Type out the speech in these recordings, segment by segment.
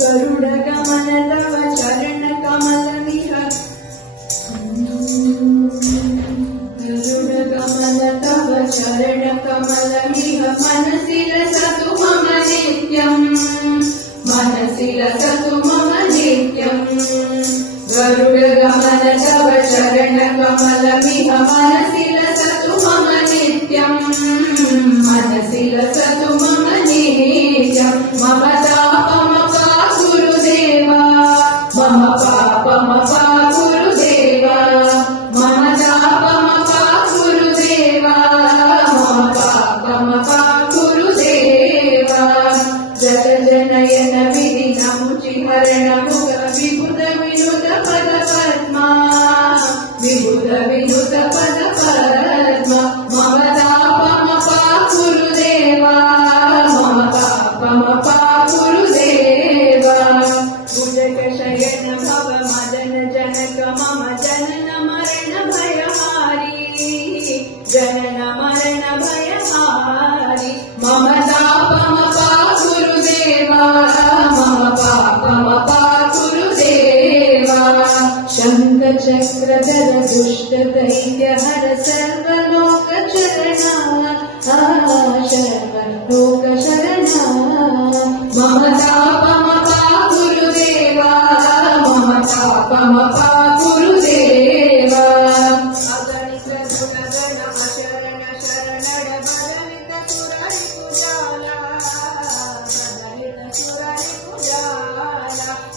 गरुडगमन तव चरणकमलमिह गरुडगमन तव चरणकमलमिह मनसि लसतु मम नित्यम् मनसि लसतु मम नित्यम् गरुडगमन तव चरणकमलमिह मनसि लसतु मम नित्यम् मनसि लसतु मम नित्यम् मम तापमपा गुरुदेवा मम पापमपा गुरुदेवा मम तापमपा गुरुदेवा मम पापमपा गुरुदेवा जत जनयन विधिनमुचिहरण मुख विबुध विनुत पद पद्मा विबुध विनुत पद पद्मा मम तापमपा गुरुदेवा मम पापमपा गुरुदेवा भुजग शयन भव मदन जनक मम जनन मरण भयहारी जनन मरण भयहारी मम तापमपा गुरुदेवा मम पापमपा गुरुदेवा शंख चक्रधर दुष्ट दैत्य हर सर्वलोक शरणा सर्वलोक शरणा मम तापमपा गुरुदेवा मम तापमपा गुरुदेवा अगणित गुणगण अशरण शरणड बदलित सुररि पूजाला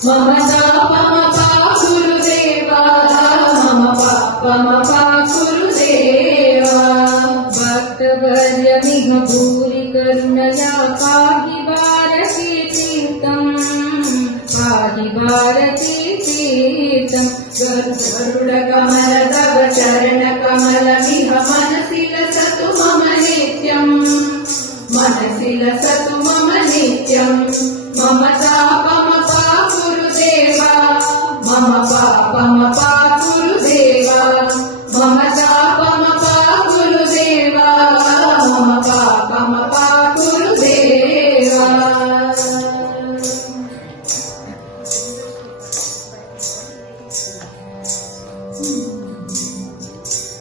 मम तापमपा गुरुदेवा मम पापमपा गुरुदेवा भक्तवर्यमिह भूरि करुणया पाहि भारती तीर्थम् पाहि भारती तीर्थम् गरुडकमल तव चरणकमलमिह मनसि लसतु मम नित्यम् मनसि लसतु मम नित्यम् मम तापमपा गुरुदेवा मम